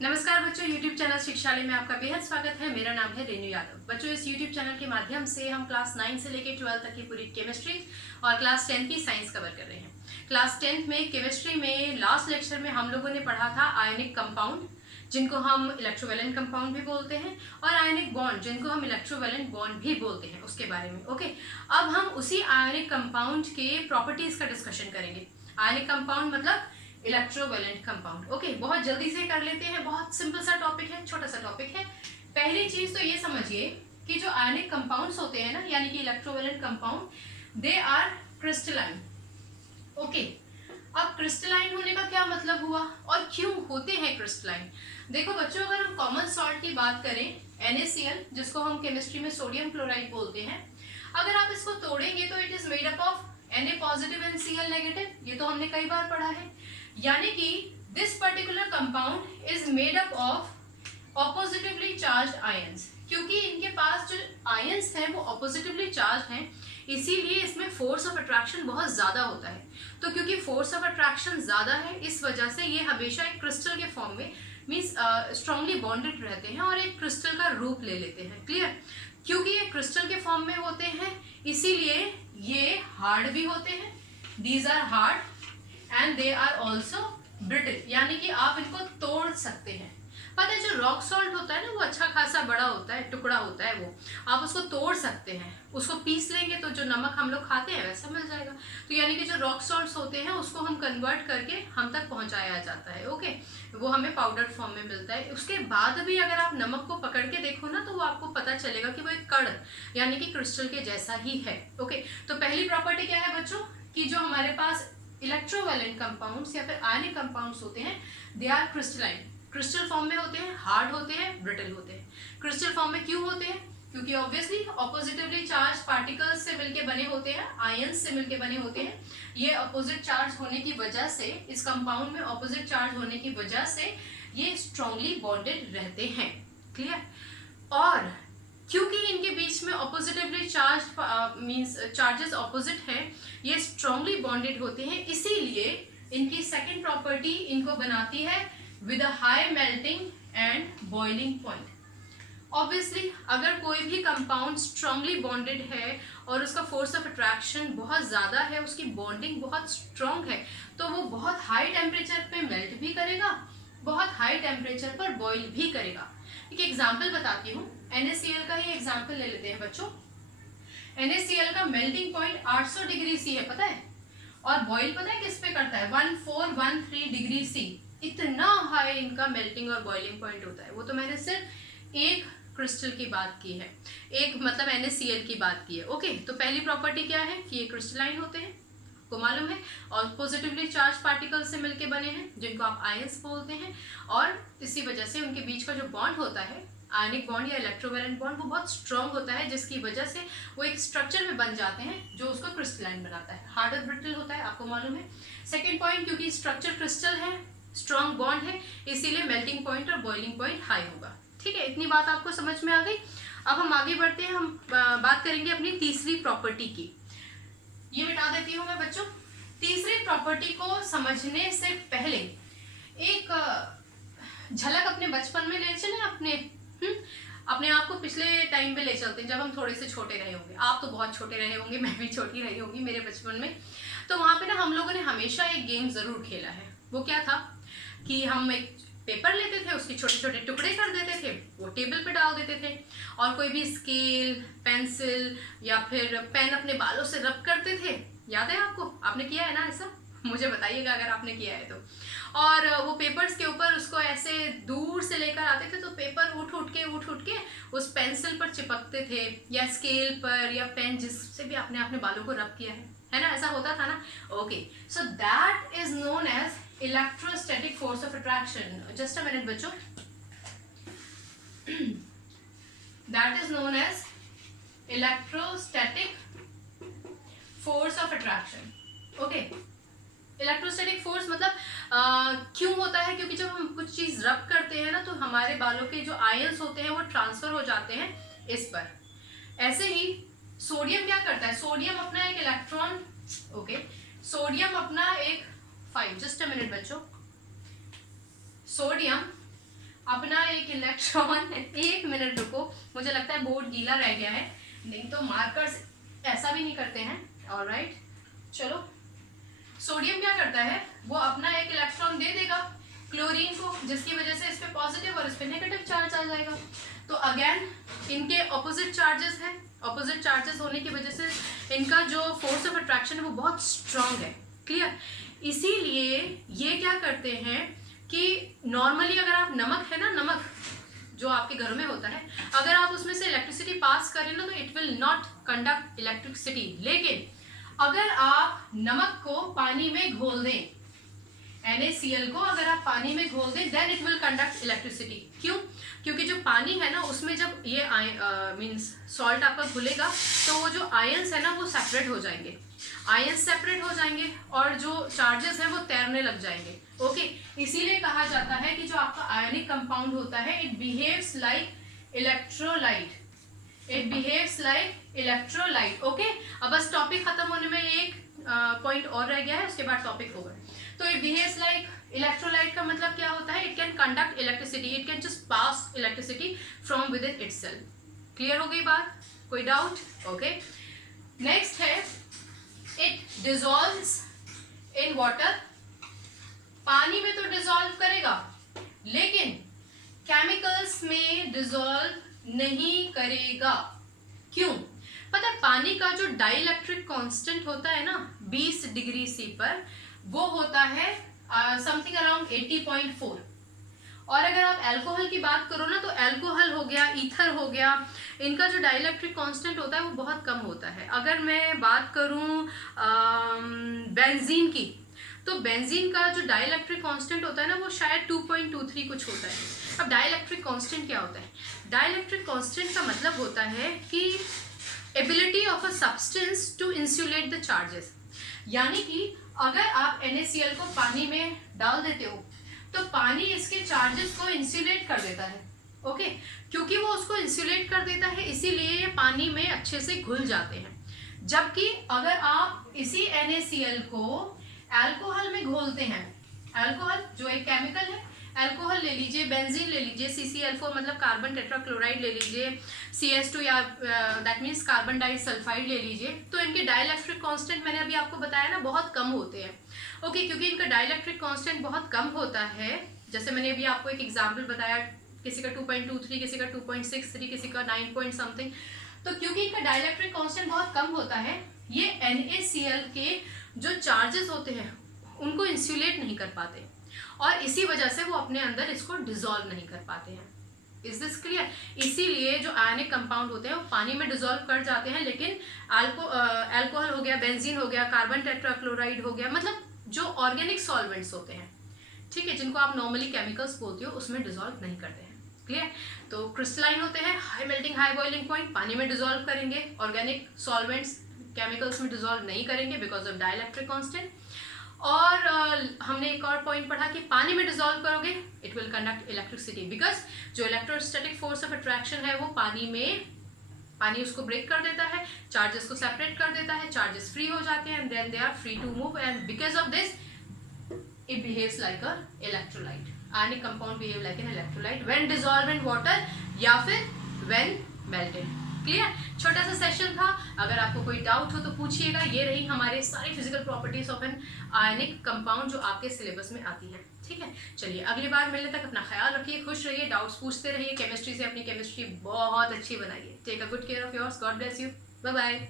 नमस्कार बच्चों, YouTube channel शिक्षालय में आपका बेहद स्वागत है। मेरा नाम है रेनू यादव। बच्चों, इस YouTube चैनल के माध्यम से हम क्लास 9 से लेकर 12 तक की पूरी केमिस्ट्री और क्लास 10 की साइंस कवर कर रहे हैं। क्लास 10 में केमिस्ट्री में लास्ट लेक्चर में हम लोगों ने पढ़ा था आयनिक कंपाउंड, जिनको हम इलेक्ट्रोवैलेंट कंपाउंड भी बोलते हैं, और आयनिक बॉन्ड, जिनको हम इलेक्ट्रोवैलेंट बॉन्ड भी बोलते हैं, उसके बारे में। ओके, अब हम उसी आयनिक कंपाउंड के प्रॉपर्टीज का डिस्कशन करेंगे। आयनिक कंपाउंड मतलब इलेक्ट्रोवैलेंट कंपाउंड। ओके, बहुत जल्दी से कर लेते हैं। बहुत सिंपल सा टॉपिक है, छोटा सा टॉपिक है। पहली चीज तो ये समझिए कि जो आयनिक कंपाउंड्स होते हैं ना, यानी कि electrovalent compound, they are crystalline. Okay, अब क्रिस्टलाइन होने का क्या मतलब हुआ और क्यों होते हैं क्रिस्टलाइन? देखो बच्चों, अगर हम कॉमन सॉल्ट की बात करें, NaCl, जिसको हम केमिस्ट्री में सोडियम क्लोराइड बोलते हैं, अगर आप इसको तोड़ेंगे तो it is made up of Na positive and Cl negative. ये तो हमने कई बार पढ़ा है। यानी कि this particular compound is made up of oppositively charge ions. क्योंकि इनके पास जो आयंस हैं वो ऑपोजिटिवली चार्ज हैं, इसीलिए इसमें फोर्स ऑफ अट्रैक्शन बहुत ज्यादा होता है। तो क्योंकि फोर्स ऑफ अट्रैक्शन ज्यादा है, इस वजह से ये हमेशा एक क्रिस्टल के फॉर्म में मीन्स स्ट्रांगली बॉन्डेड रहते हैं और एक क्रिस्टल का रूप ले लेते हैं। क्लियर? क्योंकि ये क्रिस्टल के फॉर्म में होते हैं, इसीलिए ये हार्ड भी होते हैं। These are hard and they are also brittle, यानी कि आप इनको तोड़ सकते हैं। पता है, जो रॉक सॉल्ट होता है ना, वो अच्छा खासा बड़ा होता है, टुकड़ा होता है, वो आप उसको तोड़ सकते हैं। उसको पीस लेंगे तो जो नमक हम लोग खाते हैं वैसा मिल जाएगा। तो यानी कि जो रॉक सॉल्ट्स होते हैं उसको हम कन्वर्ट करके हम तक पहुंचाया जाता है। ओके, वो हमें पाउडर फॉर्म में मिलता है। उसके बाद भी अगर आप नमक को पकड़ के देखो ना, तो वो आपको पता चलेगा कि वो एक कण यानी कि क्रिस्टल के जैसा ही है। ओके, तो पहली प्रॉपर्टी क्या है बच्चों, कि जो हमारे पास इलेक्ट्रोवैलेंट कंपाउंड्स या फिर आयनिक कंपाउंड्स होते हैं, they are crystalline. Crystal form में होते हैं, हार्ड होते हैं, ब्रिटल होते हैं। क्रिस्टल फॉर्म में क्यों होते हैं? क्योंकि ऑब्वियसली ऑपोजिटिवली चार्ज पार्टिकल्स से मिलके बने होते हैं, आयंस से मिलके बने होते हैं। ये अपोजिट चार्ज होने की वजह से, इस कंपाउंड में अपोजिट चार्ज होने की वजह से ये स्ट्रांगली बॉन्डेड रहते हैं। क्लियर? और क्योंकि इनके बीच में oppositely charge means charges opposite हैं, ये स्ट्रांगली बॉन्डेड होते हैं, इसीलिए इनकी सेकंड प्रॉपर्टी इनको बनाती है with a high melting and boiling point. Obviously अगर कोई भी कंपाउंड स्ट्रांगली बॉन्डेड है और उसका फोर्स ऑफ अट्रैक्शन बहुत ज़्यादा है, उसकी बॉन्डिंग बहुत स्ट्रांग है, तो वो बहुत हाई टेम्परेचर पे मेल्ट भी करेगा, बहुत हाई टेम्परेचर पर बॉइल भी करेगा। एक एग्जाम्पल बताती हूँ, NaCl का ही एग्जाम्पल ले लेते हैं बच्चों। NaCl का मेल्टिंग पॉइंट 800 डिग्री सी है, पता है, और बॉइल पता है किस पे करता है? 1413 डिग्री सी। इतना हाई इनका मेल्टिंग और बॉइलिंग पॉइंट होता है। वो तो मैंने सिर्फ एक क्रिस्टल की बात की है, एक मतलब NaCl की बात की है। ओके, तो पहली प्रॉपर्टी क्या है कि ये क्रिस्टलाइन होते हैं, को मालूम है, और पॉजिटिवली चार्ज पार्टिकल से मिलके बने हैं, जिनको आप आयंस बोलते हैं, और इसी वजह से उनके बीच का जो बॉन्ड होता है, आयनिक बॉन्ड या इलेक्ट्रोवैलेंट बॉन्ड, वो बहुत स्ट्रांग होता है, जिसकी वजह से वो एक स्ट्रक्चर में बन जाते हैं जो उसको क्रिस्टलाइन बनाता है। हार्ड और ब्रिटल होता है, आपको मालूम है। सेकेंड पॉइंट, क्योंकि स्ट्रक्चर क्रिस्टल है, स्ट्रांग बॉन्ड है, इसीलिए मेल्टिंग पॉइंट और बॉइलिंग पॉइंट हाई होगा। ठीक है, इतनी बात आपको समझ में आ गई। अब हम आगे बढ़ते हैं, हम बात करेंगे अपनी तीसरी प्रॉपर्टी की। ये मिटा देती हूँ मैं बच्चों। तीसरी प्रॉपर्टी को समझने से पहले एक झलक अपने बचपन में ले चले, अपने आप को पिछले टाइम पे ले चलते हैं, जब हम थोड़े से छोटे रहे होंगे। आप तो बहुत छोटे रहे होंगे, मैं भी छोटी रही होंगी मेरे बचपन में। तो वहाँ पे ना हम लोगों ने हमेशा एक गेम जरूर खेला है। वो क्या था कि हम एक पेपर लेते थे, उसके छोटे छोटे टुकड़े कर देते थे, वो टेबल पे डाल देते थे, और कोई भी स्केल, पेंसिल या फिर पेन अपने बालों से रब करते थे। याद है आपको? आपने किया है ना ऐसा? मुझे बताइएगा अगर आपने किया है तो। और वो पेपर्स के ऊपर उसको ऐसे दूर से लेकर आते थे, तो पेपर उठ उठ के उस पेंसिल पर चिपकते थे, या स्केल पर, या पेन, जिससे भी आपने अपने बालों को रब किया है ना? ऐसा होता था ना? Okay, so that is known as electrostatic force of attraction. Just a minute बच्चों। That is known as electrostatic force of attraction. Okay, electrostatic force मतलब क्यों होता है? क्योंकि जब हम कुछ चीज रब करते हैं ना, तो हमारे बालों के जो आयंस होते हैं वो ट्रांसफर हो जाते हैं इस पर। ऐसे ही सोडियम क्या करता है? सोडियम अपना एक इलेक्ट्रॉन, ओके, सोडियम अपना एक 5, जस्ट अ मिनट बच्चों। सोडियम अपना एक इलेक्ट्रॉन, एक मिनट रुको, मुझे लगता है बोर्ड गीला रह गया है, नहीं तो मार्कर्स ऐसा भी नहीं करते हैं। ऑलराइट, चलो सोडियम क्या करता है, वो अपना एक इलेक्ट्रॉन दे देगा क्लोरीन को, जिसकी वजह से इस पे पॉजिटिव और इस पे नेगेटिव चार्ज आ जाएगा। तो अगेन इनके ऑपोजिट चार्जेस हैं, ऑपोजिट चार्जेस होने की वजह से इनका जो फोर्स ऑफ अट्रैक्शन है वो बहुत स्ट्रांग है। क्लियर? इसीलिए ये क्या करते हैं कि नॉर्मली अगर आप नमक है ना, नमक जो आपके घर में होता है, अगर आप उसमें से इलेक्ट्रिसिटी पास करें ना तो it will not conduct electricity. लेकिन अगर आप नमक को पानी में घोल दें, NaCl को अगर आप पानी में घोल दें, then it will conduct electricity. क्यों? क्योंकि जो पानी है ना उसमें जब ये मींस सॉल्ट आपका घुलेगा तो वो जो आयंस है ना वो सेपरेट हो जाएंगे, आयंस सेपरेट हो जाएंगे और जो चार्जेस हैं वो तैरने लग जाएंगे। ओके, इसीलिए कहा जाता है कि जो आपका आयनिक कंपाउंड होता है, it behaves like electrolyte, it behaves like electrolyte. Okay, अब बस टॉपिक खत्म होने में एक पॉइंट और रह गया है, उसके बाद टॉपिक होगा। तो इट बिहेव्स लाइक इलेक्ट्रोलाइट का मतलब क्या होता है, it can conduct electricity, it can just pass electricity from with in itself. Clear हो गई बात? कोई डाउट? ओके, नेक्स्ट है इट डिसॉल्व्स इन वाटर। पानी में तो डिसॉल्व करेगा लेकिन केमिकल्स में डिसॉल्व नहीं करेगा। क्यों? पता है, पानी का जो डाइइलेक्ट्रिक कांस्टेंट होता है ना 20 डिग्री सी पर, वो होता है समथिंग अराउंड 80.4। और अगर आप अल्कोहल की बात करो ना तो अल्कोहल हो गया, ईथर हो गया, इनका जो डाइइलेक्ट्रिक कांस्टेंट होता है वो बहुत कम होता है। अगर मैं बात करूं बेंजीन की, तो बेंजीन का जो डाइइलेक्ट्रिक कांस्टेंट होता है ना वो शायद 2.23 कुछ होता है। अब डाइइलेक्ट्रिक कांस्टेंट क्या होता है? डाइइलेक्ट्रिक कांस्टेंट का मतलब होता है कि ability of a substance to insulate the charges. यानी कि अगर आप NaCl को पानी में डाल देते हो तो पानी इसके चार्जेस को इंसुलेट कर देता है। ओके, क्योंकि वो उसको इंसुलेट कर देता है इसीलिए ये पानी में अच्छे से घुल जाते हैं। जबकि अगर आप इसी NaCl को अल्कोहल में घोलते हैं, अल्कोहल जो एक केमिकल है, अल्कोहल ले लीजिए, बेंजीन ले लीजिए, CCl4 मतलब कार्बन टेट्राक्लोराइड ले लीजिए, CS2 या दैट मीन्स कार्बन डाइसल्फाइड ले लीजिए, तो इनके डाइइलेक्ट्रिक कांस्टेंट मैंने अभी आपको बताया ना बहुत कम होते हैं। ओके, क्योंकि इनका डाइइलेक्ट्रिक कांस्टेंट बहुत कम होता है, जैसे मैंने अभी आपको एक एग्जाम्पल बताया, किसी का 2.23, किसी का 2.63, किसी का 9 पॉइंट समथिंग। तो क्योंकि इनका डाइइलेक्ट्रिक कांस्टेंट बहुत कम होता है, ये NaCl के जो चार्जेस होते हैं उनको इंसुलेट नहीं कर पाते और इसी वजह से वो अपने अंदर इसको डिसॉल्व नहीं कर पाते हैं। Is this clear? इसीलिए जो आयनिक कंपाउंड होते हैं वो पानी में डिसॉल्व कर जाते हैं, लेकिन अल्कोहल हो गया, बेंजीन हो गया, कार्बन टेट्राक्लोराइड हो गया, मतलब जो ऑर्गेनिक सॉल्वेंट्स होते हैं, ठीक है, जिनको आप नॉर्मली केमिकल्स बोलते हो, उसमें डिसॉल्व नहीं करते हैं। क्लियर? तो क्रिस्टलाइन होते हैं, high melting high boiling point, पानी में डिसॉल्व करेंगे, ऑर्गेनिक सॉल्वेंट्स केमिकल्स में डिसॉल्व नहीं करेंगे बिकॉज ऑफ डाइइलेक्ट्रिक कांस्टेंट। और हमने एक और पॉइंट पढ़ा कि पानी में डिसॉल्व करोगे it will conduct electricity, because जो इलेक्ट्रोस्टैटिक फोर्स ऑफ अट्रैक्शन है वो पानी उसको ब्रेक कर देता है, चार्जेस को सेपरेट कर देता है, चार्जेस फ्री हो जाते हैं and then they are free to move, and because of this it behaves like a electrolyte. Ionic compound behave like an electrolyte when dissolved in water या फिर when melted. क्लियर? छोटा सा session था, अगर आपको कोई डाउट हो तो पूछिएगा। ये रही हमारे सारी physical properties of an ionic compound जो आपके सिलेबस में आती है। ठीक है, चलिए अगली बार मिलने तक अपना ख्याल रखिए, खुश रहिए, डाउट्स पूछते रहिए, केमिस्ट्री से अपनी केमिस्ट्री बहुत अच्छी बनाइए। Take a good care of yours, God bless you, bye bye.